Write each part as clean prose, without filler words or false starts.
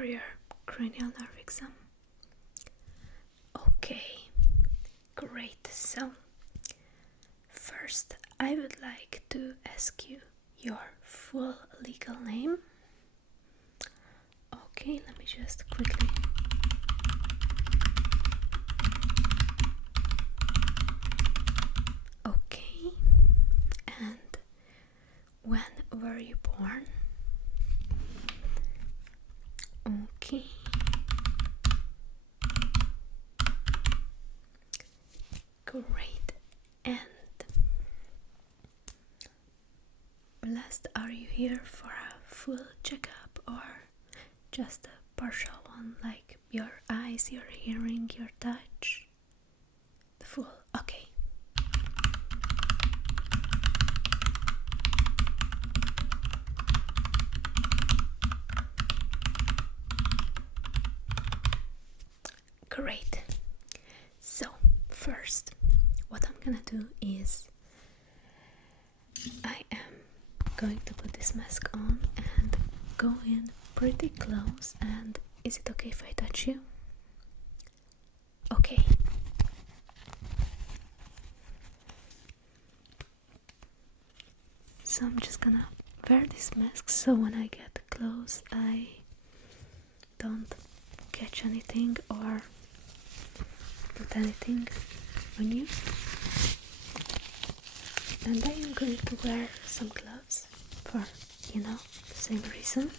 for your cranial nerve exam? Okay, great. So, first I would like to ask you your full legal name. Okay, let me just quickly. Okay, and when were you born? Okay. Great. And last, are you here for a full checkup or just a partial one, like your eyes, your hearing, your touch? The full. Okay. Great. So, first, what I'm gonna do is I am going to put this mask on and go in pretty close. And is it okay if I touch you? Okay. So I'm just gonna wear this mask so when I get close I don't catch anything or put anything on you. And I am going to wear some gloves for, the same reason.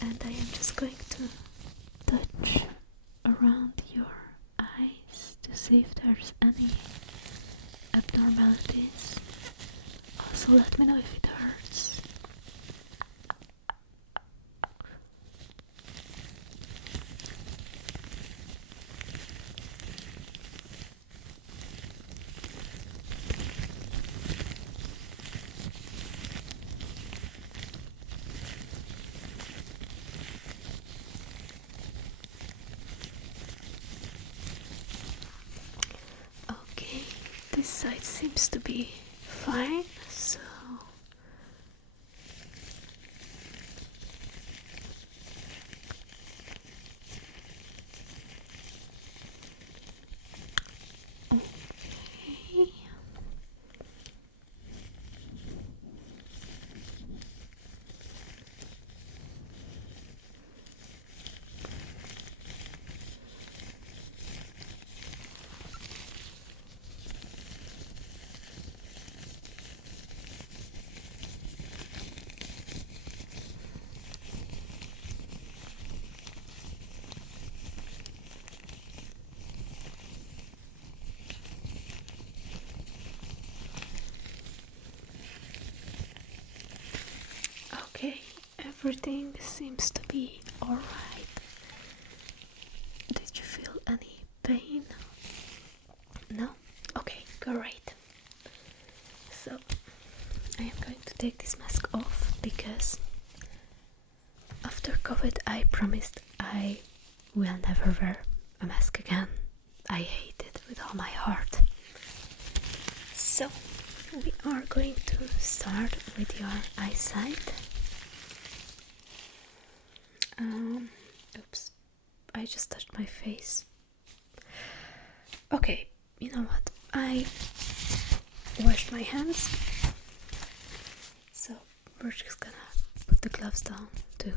And I am just going to touch around your eyes to see if there's any abnormalities. Also, let me know if it hurts. Okay, this side seems to be fine, so okay. Okay, everything seems to be alright. Did you feel any pain? No? Okay, great. So, I am going to take this mask off because after COVID I promised I will never wear a mask again. I hate it with all my heart. So, we are going to start with your eyesight. Oops, I just touched my face. Okay, you know what? I washed my hands, so we're just gonna put the gloves down too.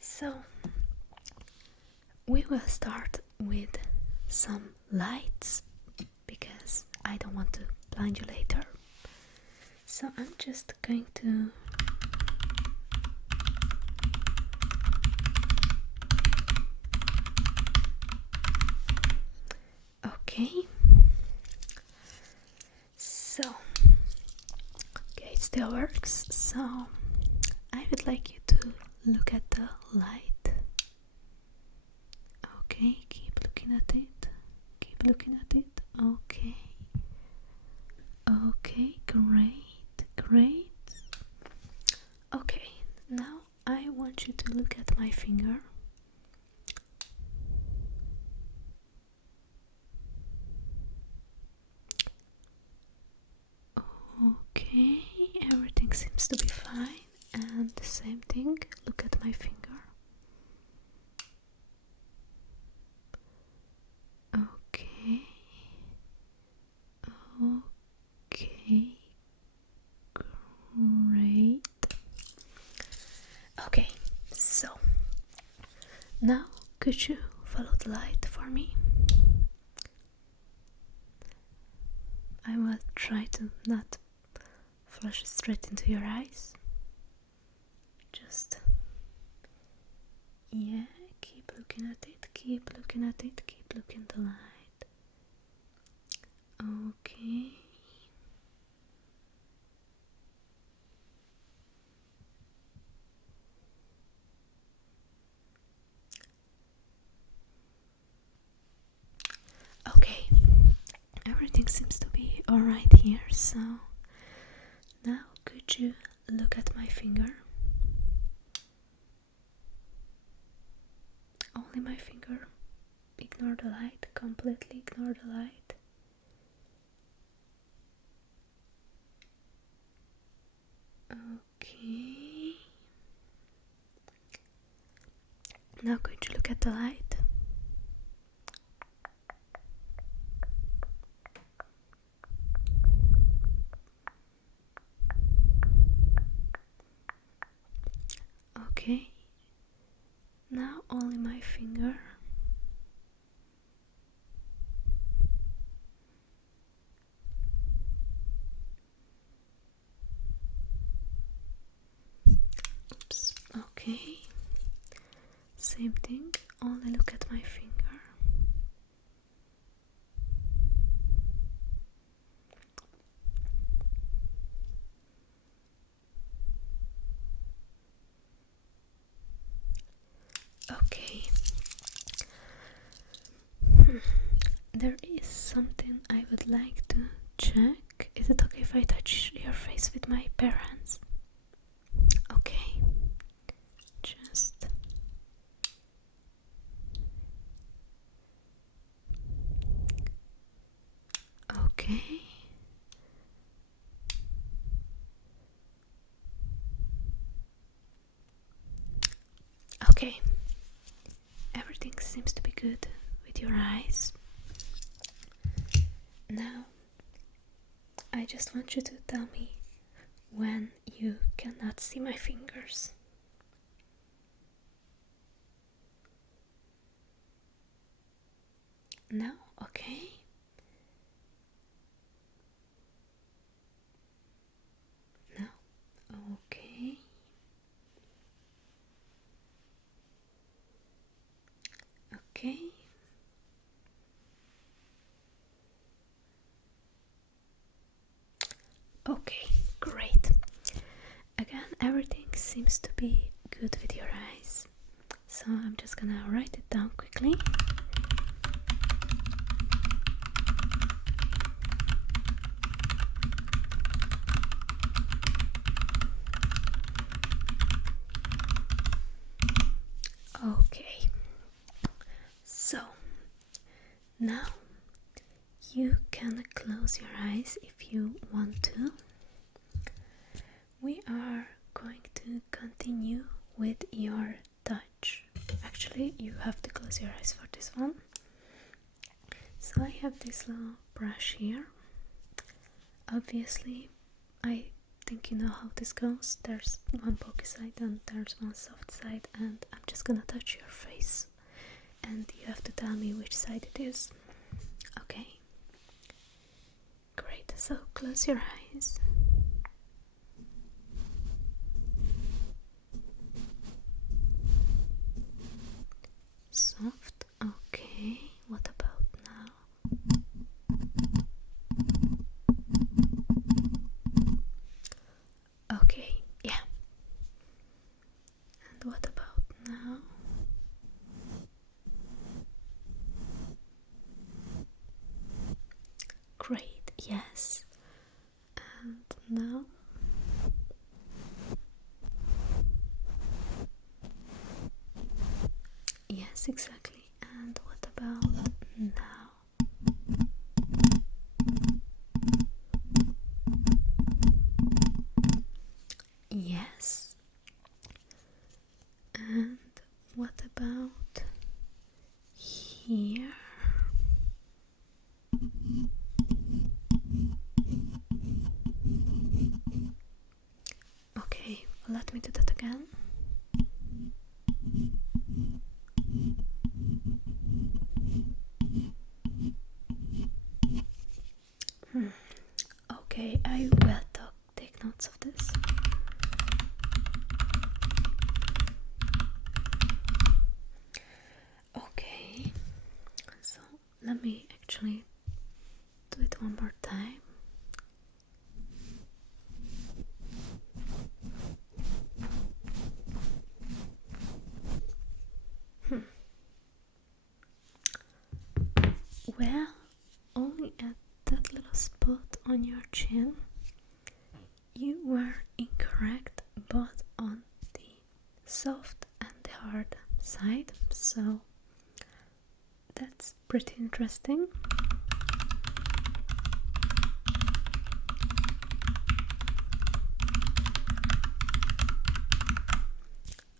So, we will start with some lights because I don't want to blind you later. So I'm just going to okay. So okay, it still works. So I would like you to look at the light. Okay, keep looking at it. Keep looking at it. Okay. Okay, great. Okay, now I want you to look at my finger. Okay, everything seems to be fine. And the same thing, look at my finger. Okay. Okay. Great. Okay, so now could you follow the light for me? I will try to not flash it straight into your eyes. Just, yeah, keep looking at it, keep looking at it, keep looking at the light. Okay. Okay, everything seems to be alright here, so now could you look at my finger? Only my finger. Ignore the light, completely ignore the light. Okay. Now could you look at the light? Okay. Now only my finger. Oops. Okay. Same thing, only look at my finger. Okay. There is something I would like to check. Is it okay if I touch your face with my bare hands? Okay. Just okay. Okay. Everything seems to be good with your eyes. Now, I just want you to tell me when you cannot see my fingers. No? Okay. No? Okay. Okay. Okay, great. Again, everything seems to be good with your eyes. So I'm just gonna write it down quickly. Okay. So now you can close your eyes if you want to. We are going to continue with your touch. Actually, you have to close your eyes for this one. So I have this little brush here. Obviously, I think you know how this goes. There's one pokey side and there's one soft side, and I'm just gonna touch your face and you have to tell me which side it is. Okay? Great, so close your eyes. Soft, okay. What about now? Okay, yeah. And what about now? Great, yes. And now? Yes, exactly. And what about now? Okay, I will take notes of this. Okay, so let me actually do it one more time. Well, only at that little spot on your chin, you were incorrect both on the soft and the hard side, so that's pretty interesting.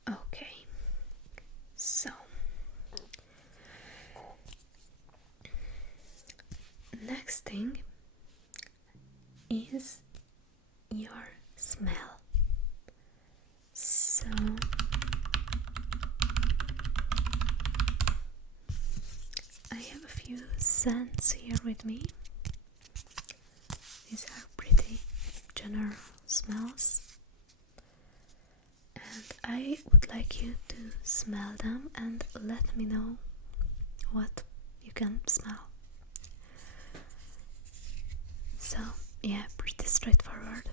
Okay, so next thing is your smell. So I have a few scents here with me. These are pretty general smells, and I would like you to smell them and let me know what you can smell. So yeah, pretty straightforward.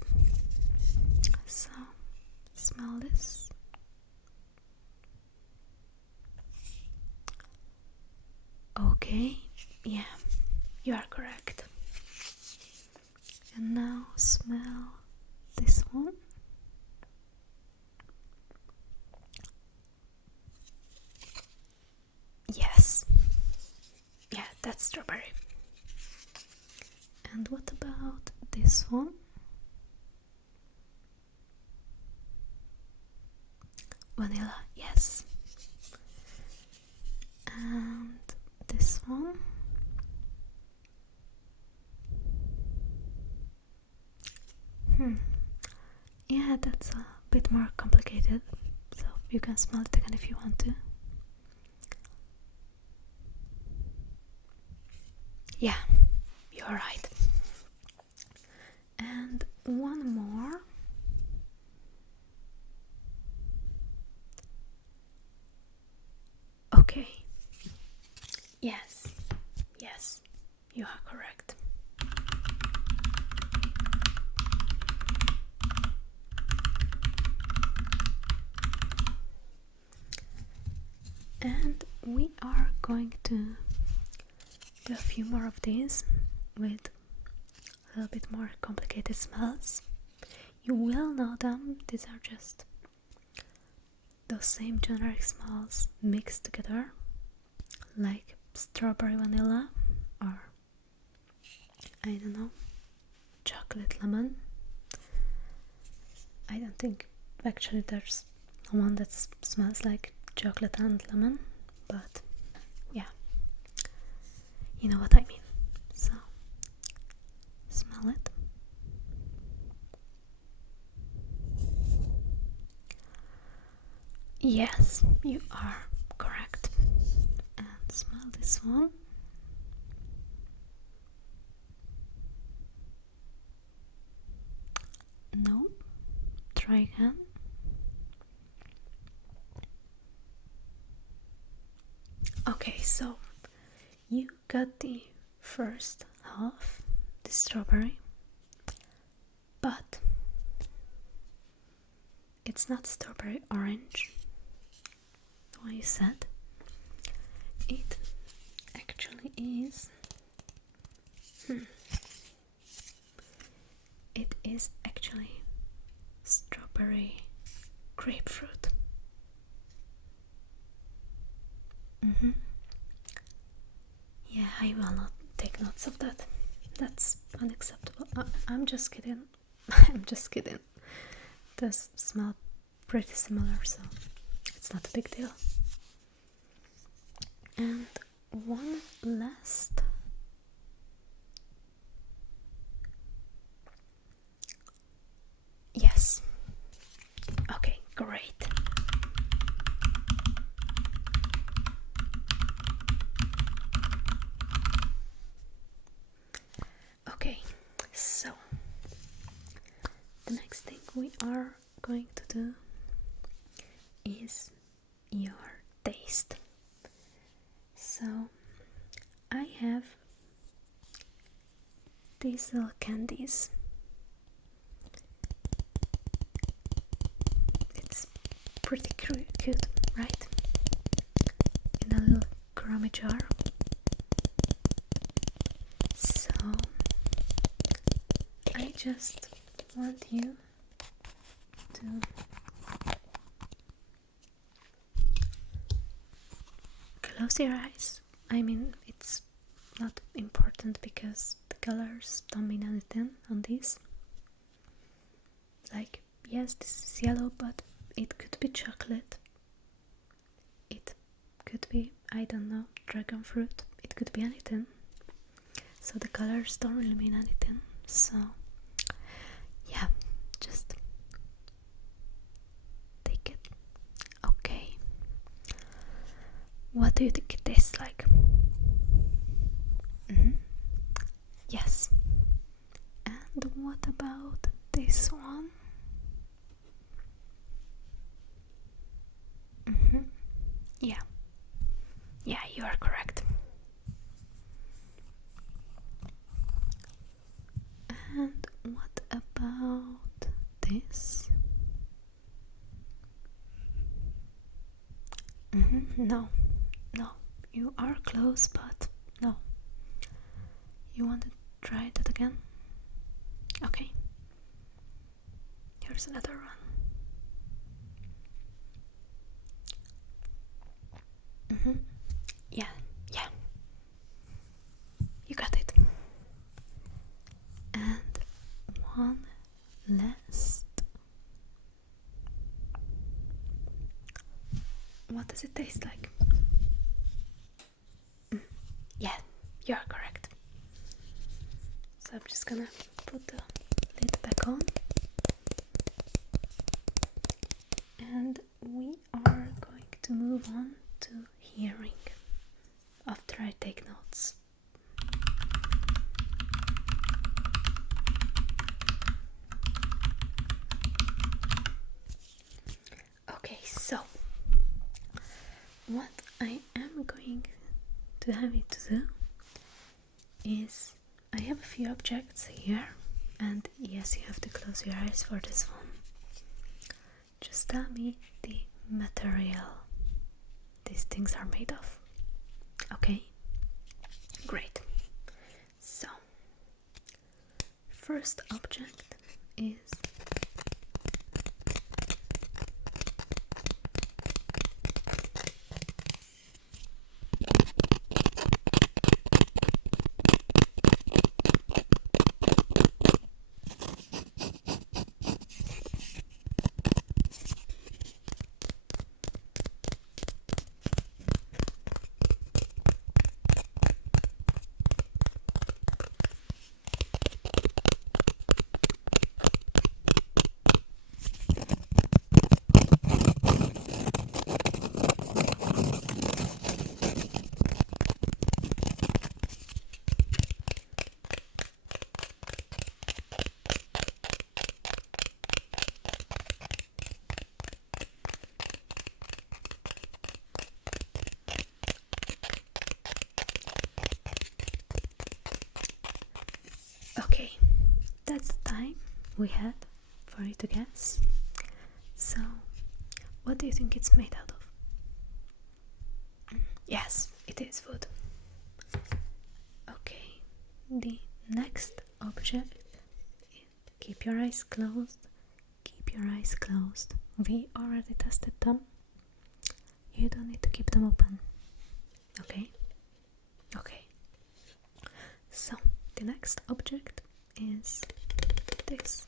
So smell this. Okay, yeah, you are correct. And now smell this one. Yes, yeah, that's strawberry. And what about this one? Vanilla, yes. And this one? Yeah, that's a bit more complicated, so you can smell it again if you want to. Yeah, you're right. And one more. Okay. Yes, you are correct. And we are going to do a few more of these with a little bit more complicated smells. You will know them, these are just those same generic smells mixed together, like strawberry vanilla or I don't know, chocolate lemon. I don't think actually there's one that smells like chocolate and lemon, but yeah, you know what I mean. So smell it. Yes, you are correct. And smell this one. No, try again. Okay, so you got the first half, the strawberry, but it's not strawberry orange, the one you said. It actually is. It is actually strawberry grapefruit. Yeah, I will not take notes of that. That's unacceptable. I'm just kidding. I'm just kidding. Those smell pretty similar, so it's not a big deal. And one last. Yes. Okay, great. Okay, we are going to do is your taste. So I have these little candies. It's pretty cute, right? In a little crummy jar. So I just want you to close your eyes. I mean, it's not important because the colors don't mean anything on this. Like, yes, this is yellow, but it could be chocolate. It could be, I don't know, dragon fruit. It could be anything. So the colors don't really mean anything. So, yeah, just take it. Okay. What do you think it tastes like? Yes. And what about this one? Yeah. Yeah, you are correct. And what about this? No, you are close, but no. You want to try that again? Okay. Here's another one. Yeah. You got it. And one last. What does it taste like? Yeah, you are correct. So I'm just gonna put the lid back on. And we are going to move on to hearing after I take notes. Okay, so what I am going to have you to do is, I have a few objects here, and yes, you have to close your eyes for this one. Just tell me the material these things are made of. Okay? Great. So, first object is okay. That's the time we had for you to guess. So, what do you think it's made out of? Yes, it is food. Okay, the next object, keep your eyes closed, keep your eyes closed. We already tested them. You don't need to keep them open. Okay? Okay. So, the next object is this.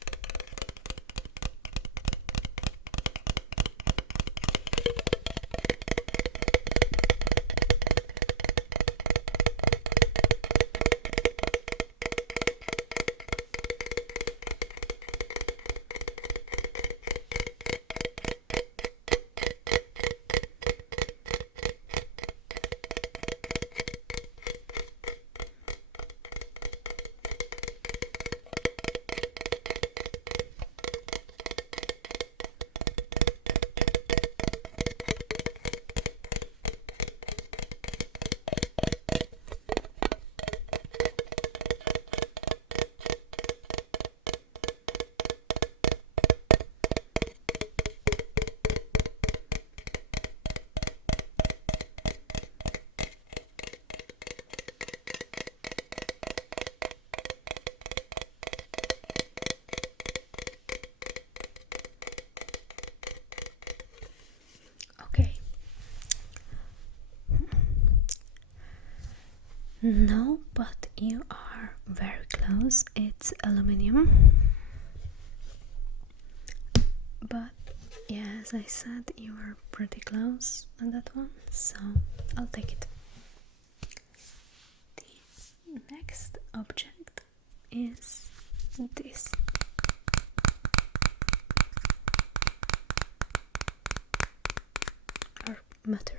No, but you are very close. It's aluminium. But yeah, as I said, you are pretty close on that one, so I'll take it. The next object is this. Or material.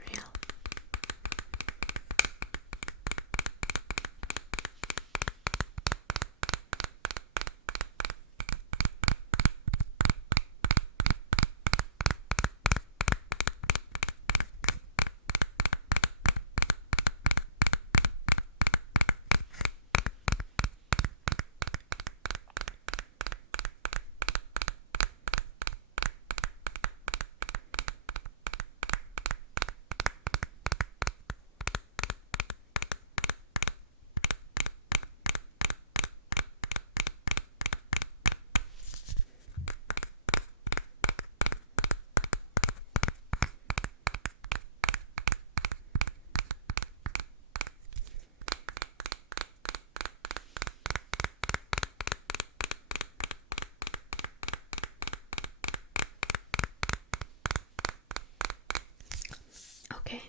Okay,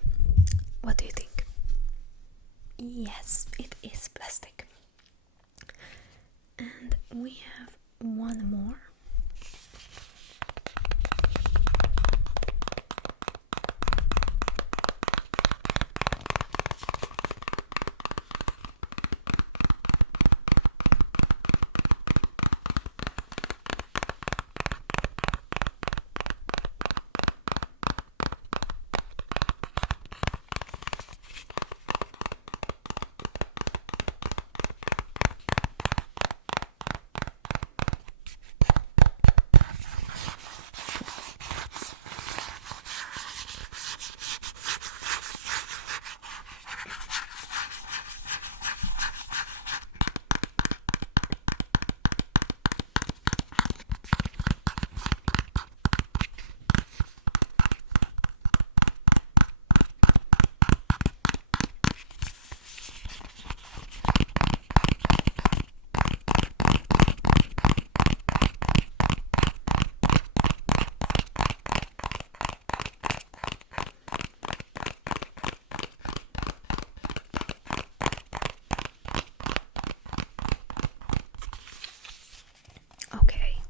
what do you think? Yes, it is plastic. And we have one more.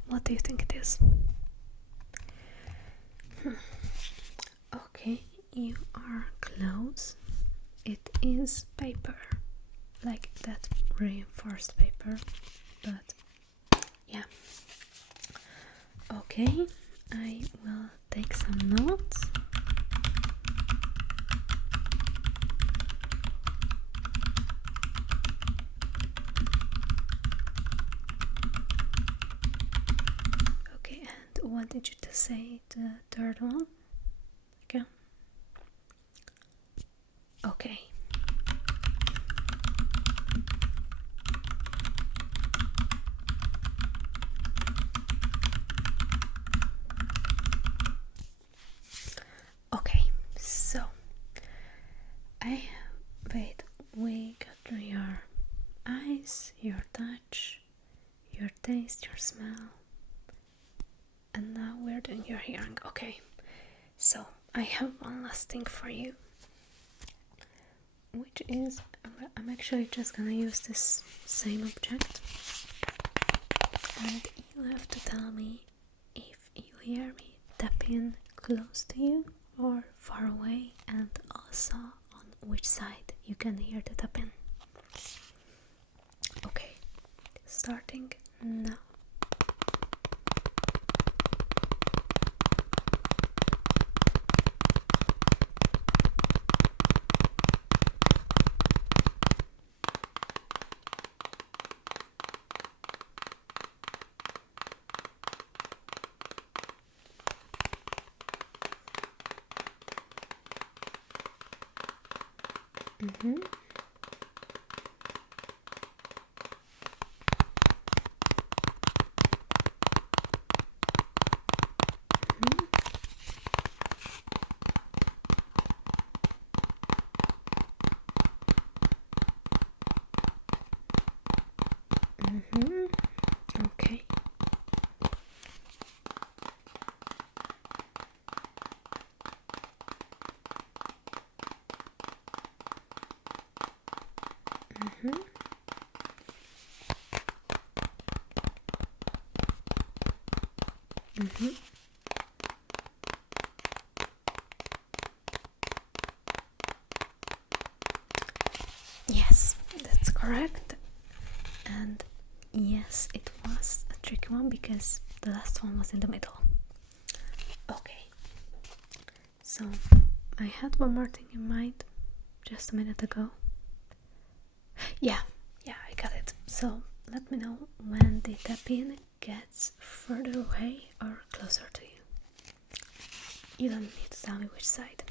What do you think it is? Okay, you are close. It is paper, like that reinforced paper, but yeah. Okay, I will take some notes. Okay, and what did you say the third one? Okay. Okay. Okay, so we got your eyes, your touch, your taste, your smell, and now we're doing your hearing. Okay, so I have one last thing for you, which is I'm actually just gonna use this same object, and you have to tell me if you hear me tapping close to you or far away, and also on which side you can hear the tapping. Okay, starting now. Mm-hmm. Okay. Yes, that's correct. And yes, it was a tricky one because the last one was in the middle. Okay, so I had one more thing in mind just a minute ago. Yeah, I got it. So let me know when the tapping gets further away or closer to you. You don't need to tell me which side.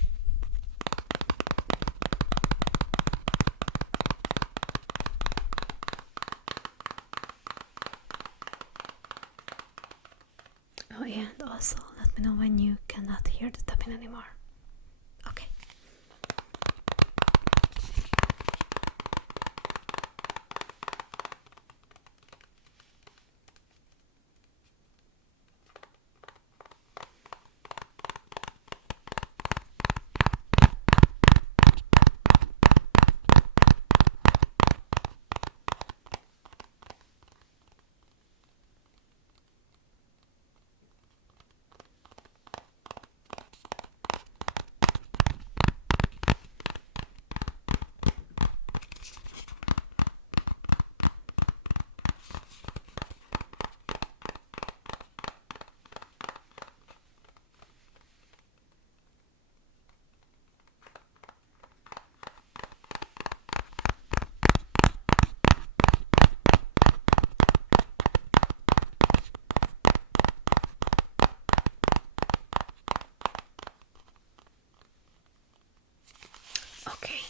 Oh yeah, and also let me know when you cannot hear the tapping anymore. Okay. Okay,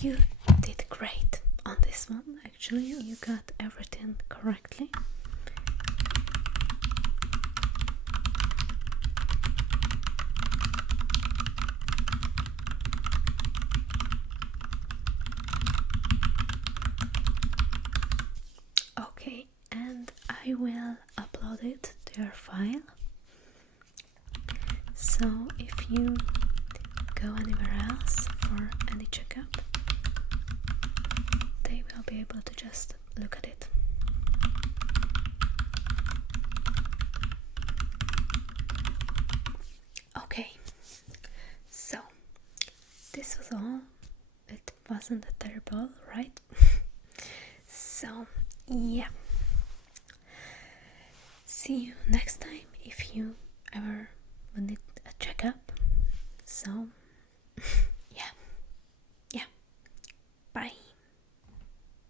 you did great on this one. Actually, you got everything correctly. Okay, and I will upload it to your file. So if you go anywhere else for any checkup, they will be able to just look at it. Okay, so this was all. It wasn't that terrible, right? So yeah, see you next time if you ever need a checkup. So